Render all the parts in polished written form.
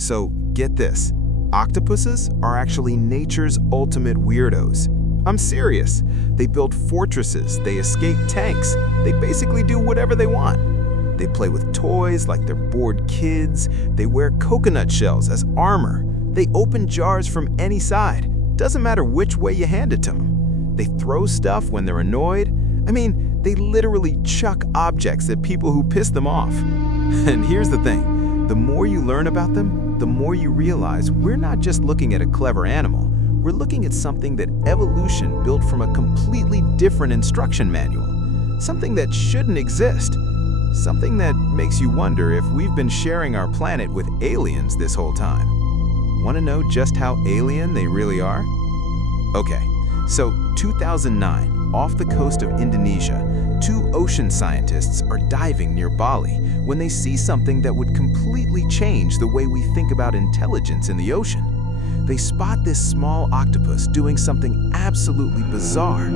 So get this, octopuses are actually nature's ultimate weirdos. I'm serious. They build fortresses, they escape tanks, they basically do whatever they want. They play with toys like they're bored kids, they wear coconut shells as armor, they open jars from any side, doesn't matter which way you hand it to them. They throw stuff when they're annoyed. I mean, they literally chuck objects at people who piss them off. And here's the thing, the more you learn about them, the more you realize we're not just looking at a clever animal, we're looking at something that evolution built from a completely different instruction manual. Something that shouldn't exist. Something that makes you wonder if we've been sharing our planet with aliens this whole time. Want to know just how alien they really are? Okay, so 2009, off the coast of Indonesia, two ocean scientists are diving near Bali when they see something that would completely change the way we think about intelligence in the ocean. They spot this small octopus doing something absolutely bizarre.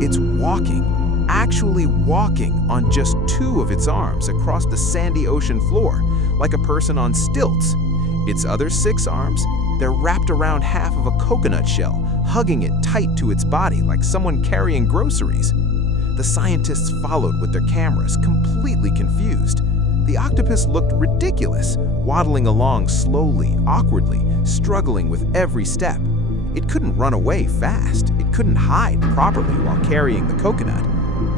It's walking, actually walking on just two of its arms across the sandy ocean floor, like a person on stilts. Its other 6 arms, they're wrapped around half of a coconut shell, hugging it tight to its body like someone carrying groceries. The scientists followed with their cameras, completely confused. The octopus looked ridiculous, waddling along slowly, awkwardly, struggling with every step. It couldn't run away fast. It couldn't hide properly while carrying the coconut.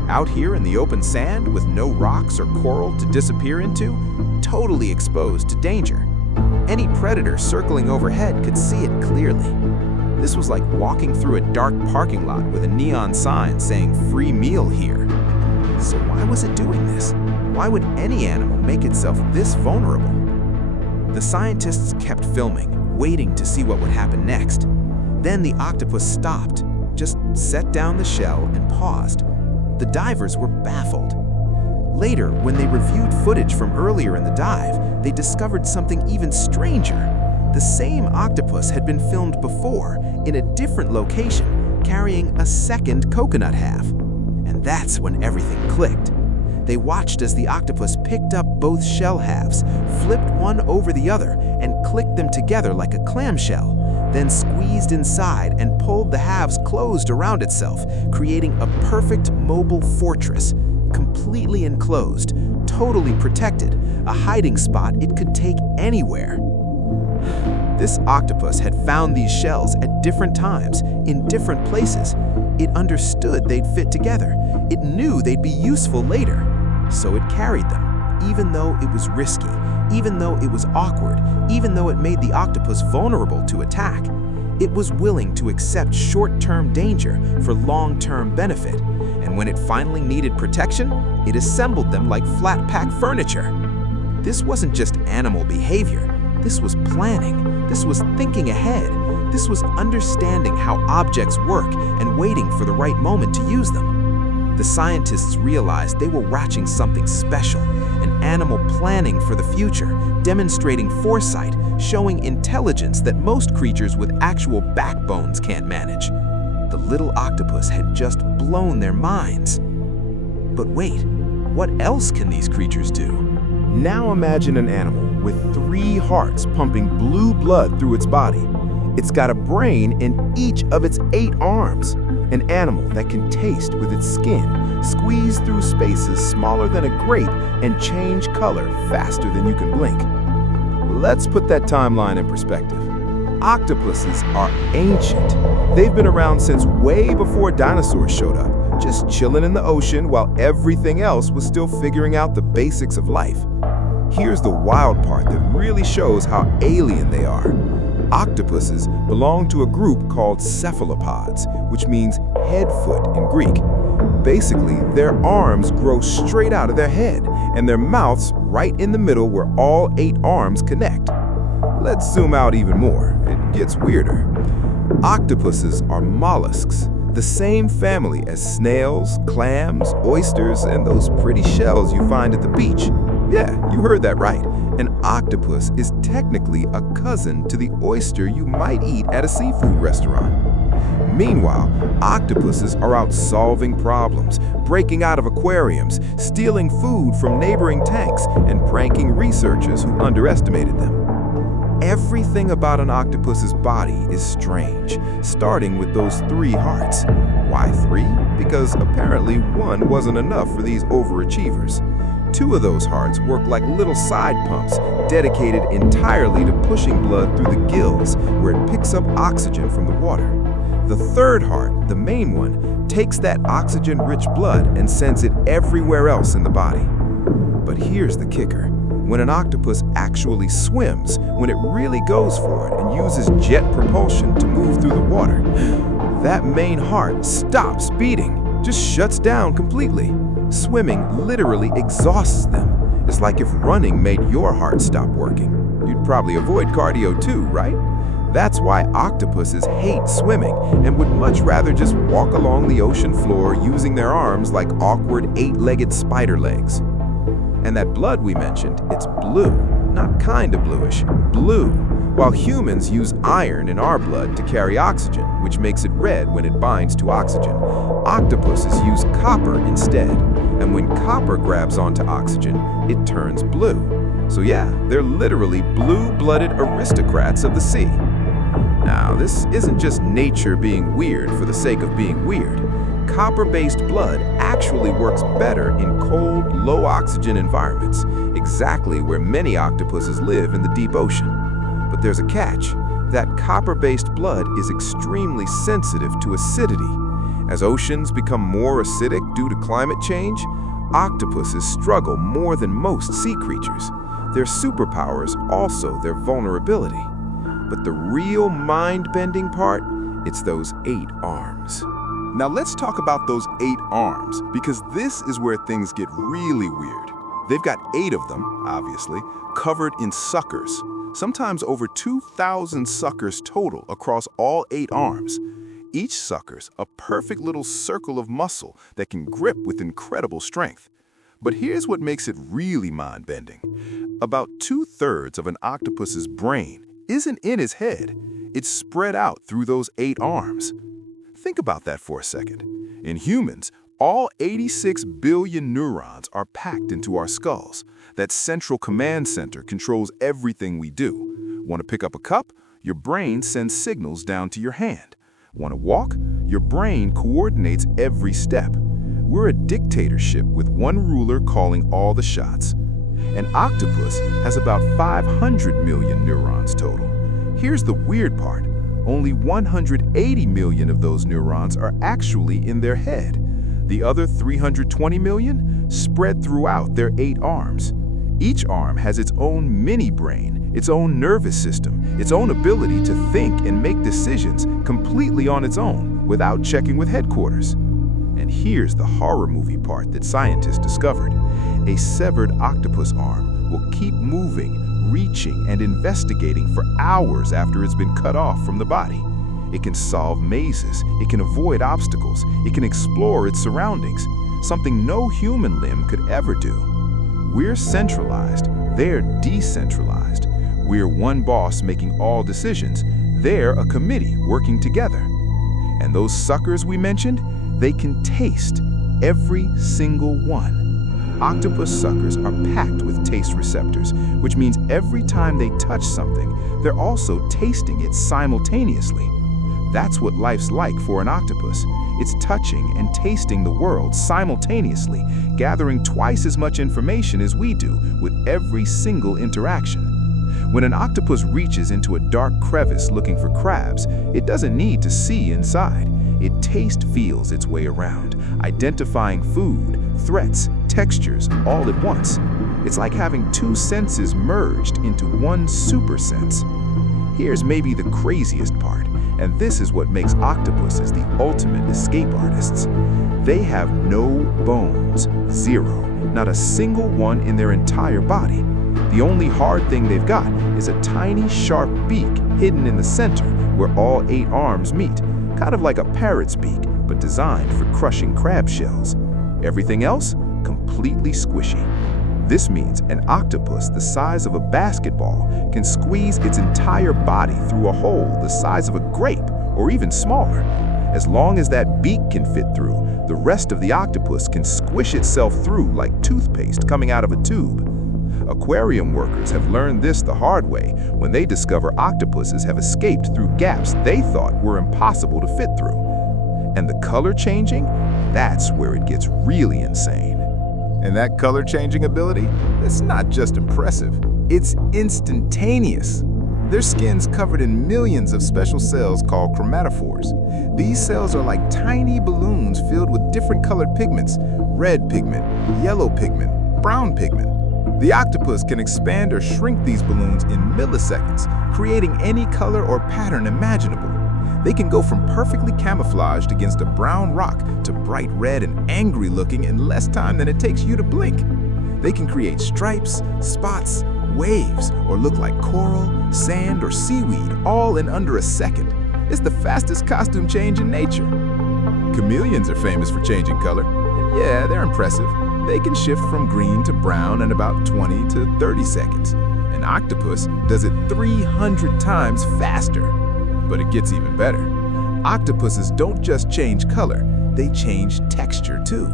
Out here in the open sand with no rocks or coral to disappear into, totally exposed to danger. Any predator circling overhead could see it clearly. This was like walking through a dark parking lot with a neon sign saying "free meal here." So why was it doing this? Why would any animal make itself this vulnerable? The scientists kept filming, waiting to see what would happen next. Then the octopus stopped, just set down the shell and paused. The divers were baffled. Later, when they reviewed footage from earlier in the dive, they discovered something even stranger. The same octopus had been filmed before, in a different location, carrying a second coconut half. And that's when everything clicked. They watched as the octopus picked up both shell halves, flipped one over the other, and clicked them together like a clamshell, then squeezed inside and pulled the halves closed around itself, creating a perfect mobile fortress, completely enclosed, totally protected, a hiding spot it could take anywhere. This octopus had found these shells at different times, in different places. It understood they'd fit together. It knew they'd be useful later. So it carried them, even though it was risky, even though it was awkward, even though it made the octopus vulnerable to attack. It was willing to accept short-term danger for long-term benefit. And when it finally needed protection, it assembled them like flat-pack furniture. This wasn't just animal behavior. This was planning. This was thinking ahead. This was understanding how objects work and waiting for the right moment to use them. The scientists realized they were watching something special, an animal planning for the future, demonstrating foresight, showing intelligence that most creatures with actual backbones can't manage. The little octopus had just blown their minds. But wait, what else can these creatures do? Now imagine an animal with 3 hearts pumping blue blood through its body. It's got a brain in each of its 8 arms. An animal that can taste with its skin, squeeze through spaces smaller than a grape, and change color faster than you can blink. Let's put that timeline in perspective. Octopuses are ancient. They've been around since way before dinosaurs showed up, just chilling in the ocean while everything else was still figuring out the basics of life. Here's the wild part that really shows how alien they are. Octopuses belong to a group called cephalopods, which means head foot in Greek. Basically, their arms grow straight out of their head, and their mouths right in the middle where all 8 arms connect. Let's zoom out even more. It gets weirder. Octopuses are mollusks, the same family as snails, clams, oysters, and those pretty shells you find at the beach. Yeah, you heard that right. An octopus is technically a cousin to the oyster you might eat at a seafood restaurant. Meanwhile, octopuses are out solving problems, breaking out of aquariums, stealing food from neighboring tanks, and pranking researchers who underestimated them. Everything about an octopus's body is strange, starting with those 3 hearts. Why 3? Because apparently 1 wasn't enough for these overachievers. 2 of those hearts work like little side pumps, dedicated entirely to pushing blood through the gills, where it picks up oxygen from the water. The 3rd heart, the main one, takes that oxygen-rich blood and sends it everywhere else in the body. But here's the kicker. When an octopus actually swims, when it really goes for it and uses jet propulsion to move through the water, that main heart stops beating, just shuts down completely. Swimming literally exhausts them. It's like if running made your heart stop working. You'd probably avoid cardio too, right? That's why octopuses hate swimming and would much rather just walk along the ocean floor using their arms like awkward 8-legged spider legs. And that blood we mentioned, it's blue, not kind of bluish, blue. While humans use iron in our blood to carry oxygen, which makes it red when it binds to oxygen, octopuses use copper instead. And when copper grabs onto oxygen, it turns blue. So yeah, they're literally blue-blooded aristocrats of the sea. Now, this isn't just nature being weird for the sake of being weird. Copper-based blood actually works better in cold, low-oxygen environments, exactly where many octopuses live in the deep ocean. But there's a catch. That copper-based blood is extremely sensitive to acidity. As oceans become more acidic due to climate change, octopuses struggle more than most sea creatures. Their superpowers also their vulnerability. But the real mind-bending part, it's those 8 arms. Now let's talk about those 8 arms, because this is where things get really weird. They've got 8 of them, obviously, covered in suckers. Sometimes over 2,000 suckers total across all 8 arms. Each sucker's a perfect little circle of muscle that can grip with incredible strength. But here's what makes it really mind-bending. About 2/3 of an octopus's brain isn't in his head. It's spread out through those 8 arms. Think about that for a second. In humans, all 86 billion neurons are packed into our skulls. That central command center controls everything we do. Want to pick up a cup? Your brain sends signals down to your hand. Want to walk? Your brain coordinates every step. We're a dictatorship with one ruler calling all the shots. An octopus has about 500 million neurons total. Here's the weird part. Only 180 million of those neurons are actually in their head. The other 320 million spread throughout their 8 arms. Each arm has its own mini-brain, its own nervous system, its own ability to think and make decisions completely on its own without checking with headquarters. And here's the horror movie part that scientists discovered. A severed octopus arm will keep moving, reaching and investigating for hours after it's been cut off from the body. It can solve mazes, it can avoid obstacles, it can explore its surroundings, something no human limb could ever do. We're centralized, they're decentralized. We're one boss making all decisions, they're a committee working together. And those suckers we mentioned, they can taste every single one. Octopus suckers are packed with taste receptors, which means every time they touch something, they're also tasting it simultaneously. That's what life's like for an octopus. It's touching and tasting the world simultaneously, gathering twice as much information as we do with every single interaction. When an octopus reaches into a dark crevice looking for crabs, it doesn't need to see inside. It taste-feels its way around, identifying food, threats, textures all at once. It's like having 2 senses merged into one super sense. Here's maybe the craziest part, and this is what makes octopuses the ultimate escape artists. They have no bones, 0, not a single one in their entire body. The only hard thing they've got is a tiny, sharp beak hidden in the center where all 8 arms meet, kind of like a parrot's beak, but designed for crushing crab shells. Everything else, completely squishy. This means an octopus the size of a basketball can squeeze its entire body through a hole the size of a grape, or even smaller. As long as that beak can fit through, the rest of the octopus can squish itself through like toothpaste coming out of a tube. Aquarium workers have learned this the hard way when they discover octopuses have escaped through gaps they thought were impossible to fit through. And the color changing, that's where it gets really insane. And that color-changing ability, it's not just impressive, it's instantaneous. Their skin's covered in millions of special cells called chromatophores. These cells are like tiny balloons filled with different colored pigments: red pigment, yellow pigment, brown pigment. The octopus can expand or shrink these balloons in milliseconds, creating any color or pattern imaginable. They can go from perfectly camouflaged against a brown rock to bright red and angry looking in less time than it takes you to blink. They can create stripes, spots, waves, or look like coral, sand, or seaweed, all in under a second. It's the fastest costume change in nature. Chameleons are famous for changing color, and yeah, they're impressive. They can shift from green to brown in about 20 to 30 seconds. An octopus does it 300 times faster. But it gets even better. Octopuses don't just change color, they change texture too.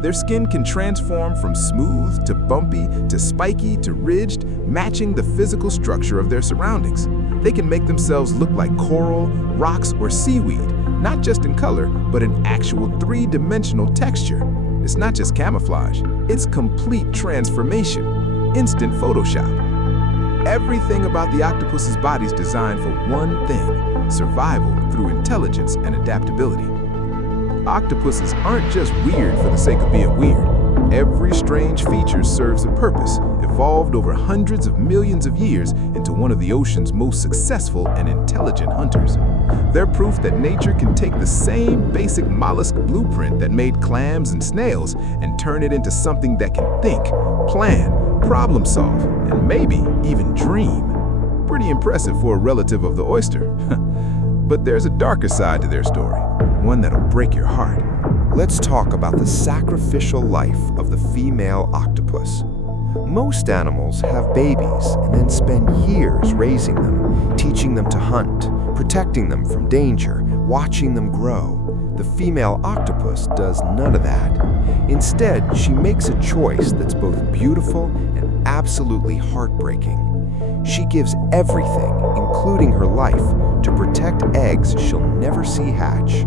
Their skin can transform from smooth to bumpy to spiky to ridged, matching the physical structure of their surroundings. They can make themselves look like coral, rocks, or seaweed, not just in color, but in actual three-dimensional texture. It's not just camouflage, it's complete transformation, instant Photoshop. Everything about the octopus's body is designed for one thing: survival through intelligence and adaptability. Octopuses aren't just weird for the sake of being weird. Every strange feature serves a purpose, evolved over hundreds of millions of years into one of the ocean's most successful and intelligent hunters. They're proof that nature can take the same basic mollusk blueprint that made clams and snails and turn it into something that can think, plan, problem solve, and maybe even dream. Pretty impressive for a relative of the oyster. But there's a darker side to their story, one that'll break your heart. Let's talk about the sacrificial life of the female octopus. Most animals have babies and then spend years raising them, teaching them to hunt, protecting them from danger, watching them grow. The female octopus does none of that. Instead, she makes a choice that's both beautiful and absolutely heartbreaking. She gives everything, including her life, to protect eggs she'll never see hatch.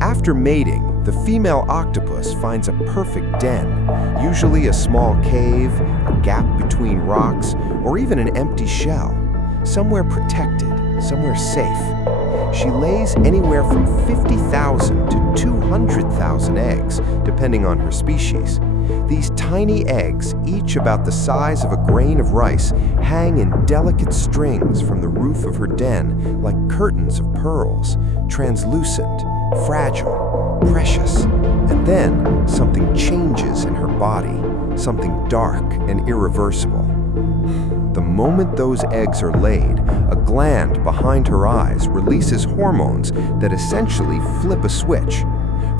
After mating, the female octopus finds a perfect den, usually a small cave, a gap between rocks, or even an empty shell. Somewhere protected, somewhere safe. She lays anywhere from 50,000 to 200,000 eggs, depending on her species. These tiny eggs, each about the size of a grain of rice, hang in delicate strings from the roof of her den like curtains of pearls, translucent, fragile, precious. And then something changes in her body, something dark and irreversible. The moment those eggs are laid, a gland behind her eyes releases hormones that essentially flip a switch.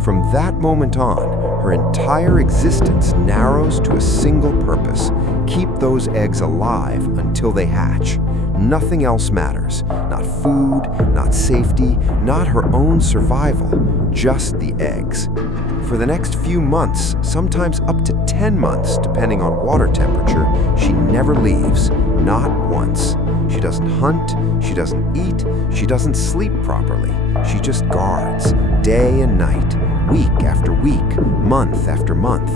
From that moment on, her entire existence narrows to a single purpose: keep those eggs alive until they hatch. Nothing else matters. Not food, not safety, not her own survival, just the eggs. For the next few months, sometimes up to 10 months, depending on water temperature, she never leaves, not once. She doesn't hunt, she doesn't eat, she doesn't sleep properly. She just guards, day and night, week after week, month after month.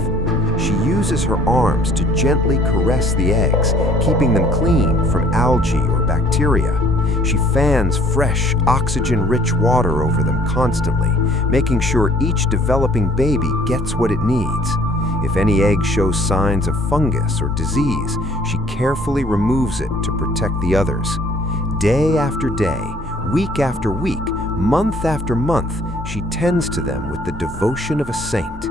She uses her arms to gently caress the eggs, keeping them clean from algae or bacteria. She fans fresh, oxygen-rich water over them constantly, making sure each developing baby gets what it needs. If any egg shows signs of fungus or disease, she carefully removes it to protect the others. Day after day, week after week, month after month, she tends to them with the devotion of a saint.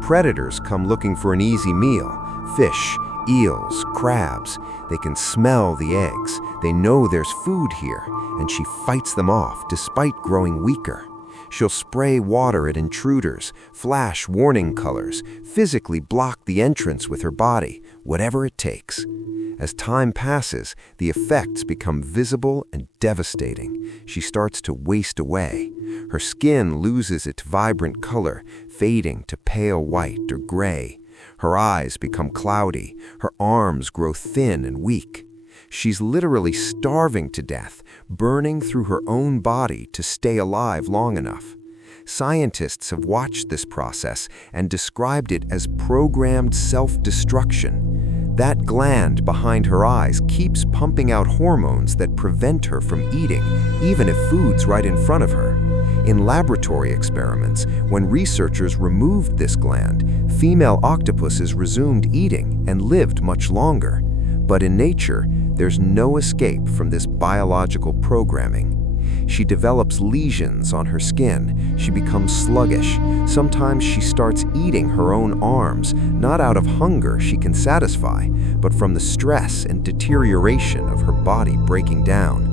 Predators come looking for an easy meal: fish, eels, crabs. They can smell the eggs. They know there's food here, and she fights them off despite growing weaker. She'll spray water at intruders, flash warning colors, physically block the entrance with her body, whatever it takes. As time passes, the effects become visible and devastating. She starts to waste away. Her skin loses its vibrant color, fading to pale white or gray. Her eyes become cloudy, her arms grow thin and weak. She's literally starving to death, burning through her own body to stay alive long enough. Scientists have watched this process and described it as programmed self-destruction. That gland behind her eyes keeps pumping out hormones that prevent her from eating, even if food's right in front of her. In laboratory experiments, when researchers removed this gland, female octopuses resumed eating and lived much longer. But in nature, there's no escape from this biological programming. She develops lesions on her skin. She becomes sluggish. Sometimes she starts eating her own arms, not out of hunger she can satisfy, but from the stress and deterioration of her body breaking down.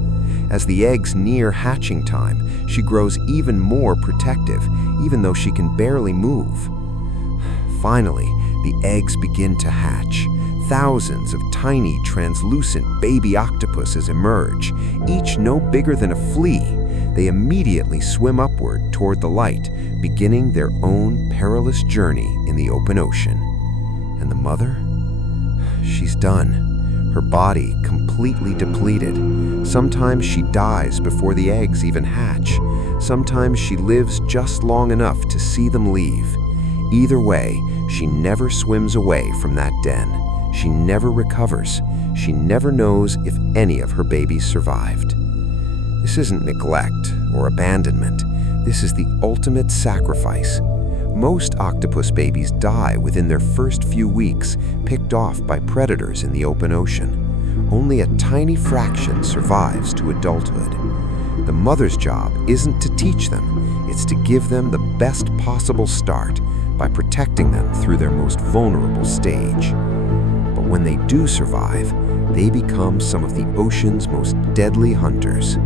As the eggs near hatching time, she grows even more protective, even though she can barely move. Finally, the eggs begin to hatch. Thousands of tiny, translucent baby octopuses emerge, each no bigger than a flea. They immediately swim upward toward the light, beginning their own perilous journey in the open ocean. And the mother? She's done. Her body completely depleted. Sometimes she dies before the eggs even hatch. Sometimes she lives just long enough to see them leave. Either way, she never swims away from that den. She never recovers. She never knows if any of her babies survived. This isn't neglect or abandonment. This is the ultimate sacrifice. Most octopus babies die within their first few weeks, picked off by predators in the open ocean. Only a tiny fraction survives to adulthood. The mother's job isn't to teach them, it's to give them the best possible start by protecting them through their most vulnerable stage. But when they do survive, they become some of the ocean's most deadly hunters.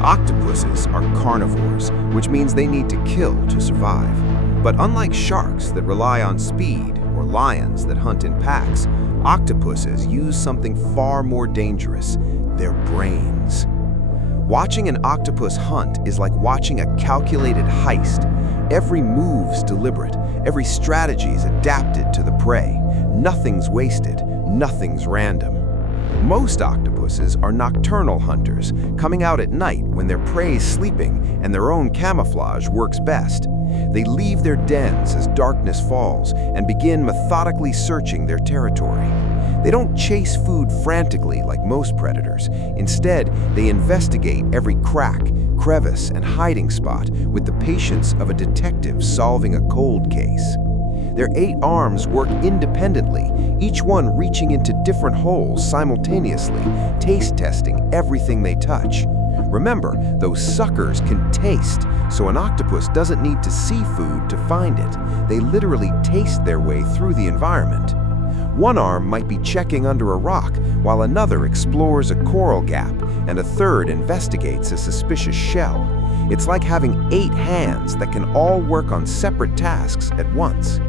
Octopuses are carnivores, which means they need to kill to survive. But unlike sharks that rely on speed or lions that hunt in packs, octopuses use something far more dangerous: their brains. Watching an octopus hunt is like watching a calculated heist. Every move's deliberate, every strategy is adapted to the prey. Nothing's wasted, nothing's random. Most octopuses are nocturnal hunters, coming out at night when their prey is sleeping and their own camouflage works best. They leave their dens as darkness falls and begin methodically searching their territory. They don't chase food frantically like most predators. Instead, they investigate every crack, crevice, and hiding spot with the patience of a detective solving a cold case. Their 8 arms work independently, each one reaching into different holes simultaneously, taste testing everything they touch. Remember, those suckers can taste, so an octopus doesn't need to see food to find it. They literally taste their way through the environment. One arm might be checking under a rock, while another explores a coral gap, and a third investigates a suspicious shell. It's like having 8 hands that can all work on separate tasks at once.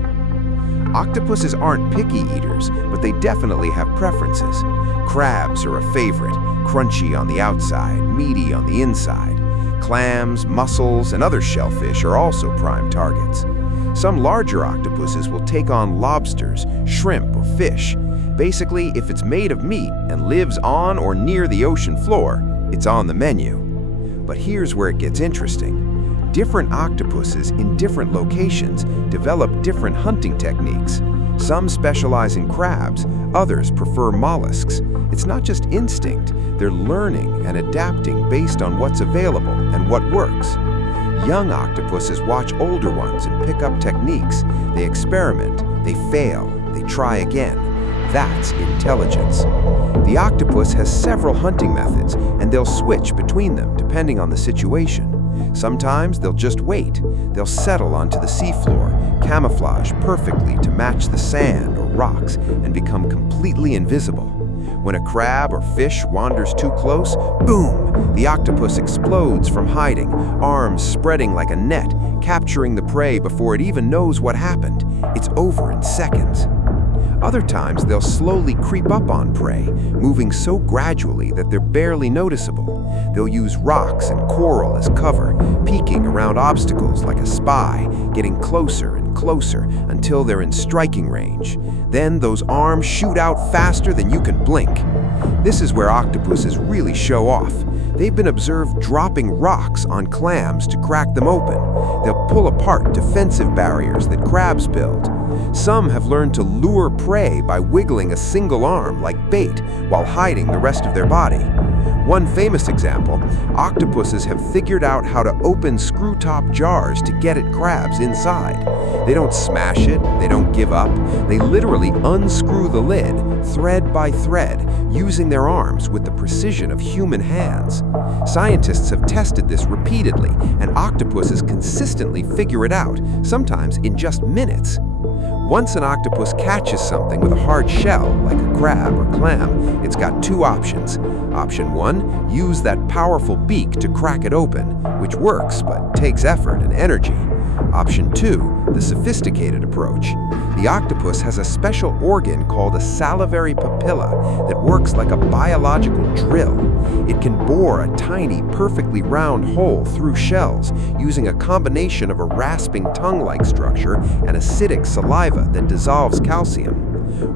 Octopuses aren't picky eaters, but they definitely have preferences. Crabs are a favorite, crunchy on the outside, meaty on the inside. Clams, mussels, and other shellfish are also prime targets. Some larger octopuses will take on lobsters, shrimp, or fish. Basically, if it's made of meat and lives on or near the ocean floor, it's on the menu. But here's where it gets interesting. Different octopuses in different locations develop different hunting techniques. Some specialize in crabs, others prefer mollusks. It's not just instinct, they're learning and adapting based on what's available and what works. Young octopuses watch older ones and pick up techniques. They experiment, they fail, they try again. That's intelligence. The octopus has several hunting methods, and they'll switch between them depending on the situation. Sometimes they'll just wait. They'll settle onto the seafloor, camouflage perfectly to match the sand or rocks, and become completely invisible. When a crab or fish wanders too close, boom! The octopus explodes from hiding, arms spreading like a net, capturing the prey before it even knows what happened. It's over in seconds. Other times, they'll slowly creep up on prey, moving so gradually that they're barely noticeable. They'll use rocks and coral as cover, peeking around obstacles like a spy, getting closer and closer until they're in striking range. Then those arms shoot out faster than you can blink. This is where octopuses really show off. They've been observed dropping rocks on clams to crack them open. They'll pull apart defensive barriers that crabs build. Some have learned to lure prey by wiggling a single arm like bait while hiding the rest of their body. One famous example, octopuses have figured out how to open screw-top jars to get at crabs inside. They don't smash it, they don't give up. They literally unscrew the lid, thread by thread, using their arms with the precision of human hands. Scientists have tested this repeatedly, and octopuses consistently figure it out, sometimes in just minutes. Once an octopus catches something with a hard shell, like a crab or clam, it's got two options. Option 1, use that powerful beak to crack it open, which works but takes effort and energy. Option 2, the sophisticated approach. The octopus has a special organ called a salivary papilla that works like a biological drill. It can bore a tiny, perfectly round hole through shells using a combination of a rasping tongue-like structure and acidic saliva that dissolves calcium.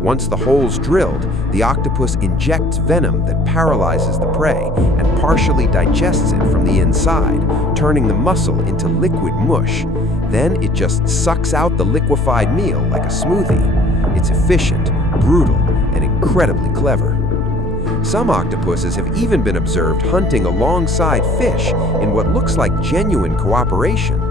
Once the hole's drilled, the octopus injects venom that paralyzes the prey and partially digests it from the inside, turning the muscle into liquid mush. Then it just sucks out the liquefied meal like a smoothie. It's efficient, brutal, and incredibly clever. Some octopuses have even been observed hunting alongside fish in what looks like genuine cooperation.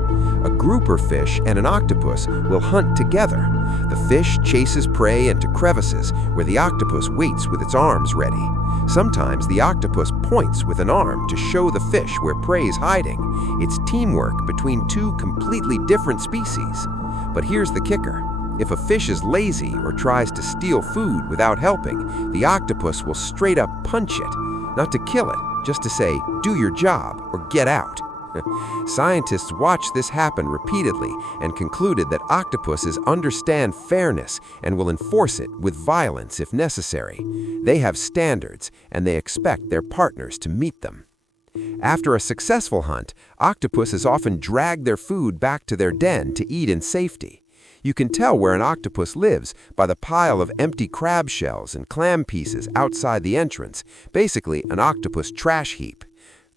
A grouper fish and an octopus will hunt together. The fish chases prey into crevices where the octopus waits with its arms ready. Sometimes the octopus points with an arm to show the fish where prey is hiding. It's teamwork between two completely different species. But here's the kicker. If a fish is lazy or tries to steal food without helping, the octopus will straight up punch it. Not to kill it, just to say, do your job or get out. Scientists watched this happen repeatedly and concluded that octopuses understand fairness and will enforce it with violence if necessary. They have standards, and they expect their partners to meet them. After a successful hunt, octopuses often drag their food back to their den to eat in safety. You can tell where an octopus lives by the pile of empty crab shells and clam pieces outside the entrance, basically an octopus trash heap.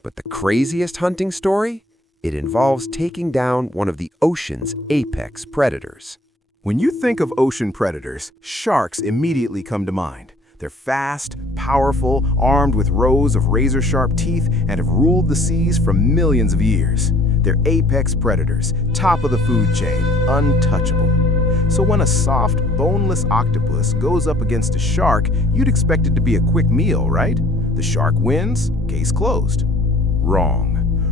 But the craziest hunting story? It involves taking down one of the ocean's apex predators. When you think of ocean predators, sharks immediately come to mind. They're fast, powerful, armed with rows of razor-sharp teeth, and have ruled the seas for millions of years. They're apex predators, top of the food chain, untouchable. So when a soft, boneless octopus goes up against a shark, you'd expect it to be a quick meal, right? The shark wins, case closed. Wrong.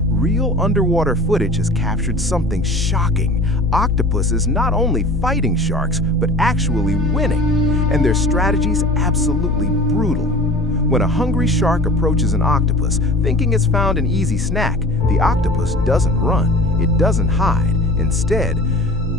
Real underwater footage has captured something shocking. Octopuses not only fighting sharks, but actually winning. And their strategy's absolutely brutal. When a hungry shark approaches an octopus, thinking it's found an easy snack, the octopus doesn't run, it doesn't hide. Instead,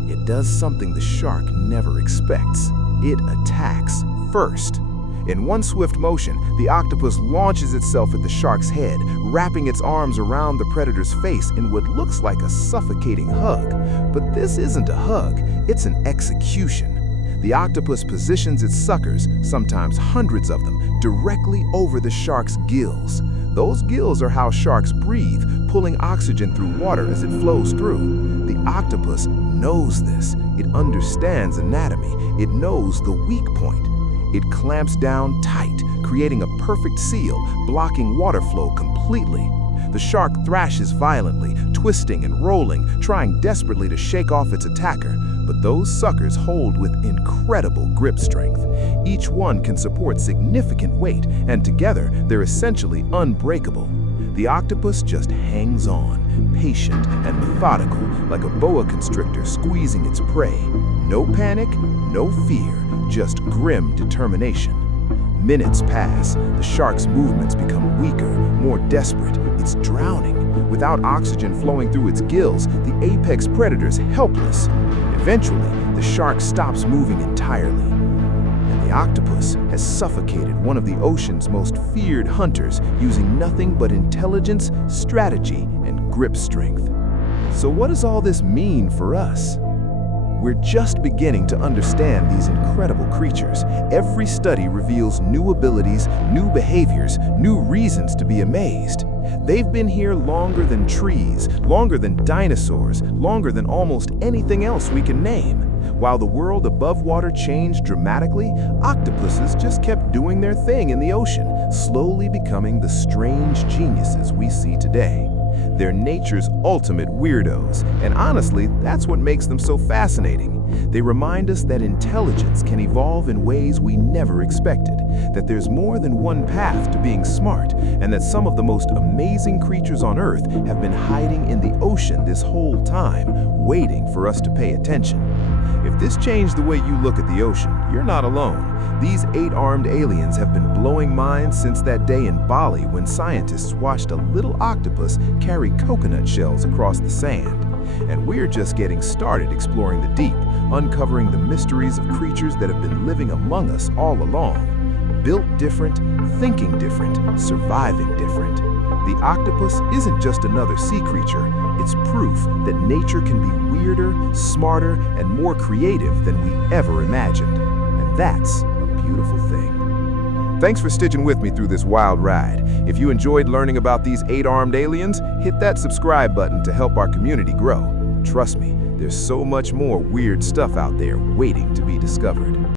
it does something the shark never expects. It attacks first. In one swift motion, the octopus launches itself at the shark's head, wrapping its arms around the predator's face in what looks like a suffocating hug. But this isn't a hug, it's an execution. The octopus positions its suckers, sometimes hundreds of them, directly over the shark's gills. Those gills are how sharks breathe, pulling oxygen through water as it flows through. The octopus knows this. It understands anatomy. It knows the weak point. It clamps down tight, creating a perfect seal, blocking water flow completely. The shark thrashes violently, twisting and rolling, trying desperately to shake off its attacker, but those suckers hold with incredible grip strength. Each one can support significant weight, and together they're essentially unbreakable. The octopus just hangs on, patient and methodical, like a boa constrictor squeezing its prey. No panic, no fear, just grim determination. Minutes pass, the shark's movements become weaker, more desperate. It's drowning. Without oxygen flowing through its gills, the apex predator's helpless. Eventually, the shark stops moving entirely. And the octopus has suffocated one of the ocean's most feared hunters using nothing but intelligence, strategy, and grip strength. So what does all this mean for us? We're just beginning to understand these incredible creatures. Every study reveals new abilities, new behaviors, new reasons to be amazed. They've been here longer than trees, longer than dinosaurs, longer than almost anything else we can name. While the world above water changed dramatically, octopuses just kept doing their thing in the ocean, slowly becoming the strange geniuses we see today. They're nature's ultimate weirdos, and honestly, that's what makes them so fascinating. They remind us that intelligence can evolve in ways we never expected, that there's more than one path to being smart, and that some of the most amazing creatures on Earth have been hiding in the ocean this whole time, waiting for us to pay attention. If this changed the way you look at the ocean, you're not alone. These 8-armed aliens have been blowing minds since that day in Bali when scientists watched a little octopus carry coconut shells across the sand. And we're just getting started exploring the deep, uncovering the mysteries of creatures that have been living among us all along. Built different, thinking different, surviving different. The octopus isn't just another sea creature, it's proof that nature can be weirder, smarter, and more creative than we ever imagined. And that's a beautiful thing. Thanks for stitching with me through this wild ride. If you enjoyed learning about these 8-armed aliens, hit that subscribe button to help our community grow. Trust me, there's so much more weird stuff out there waiting to be discovered.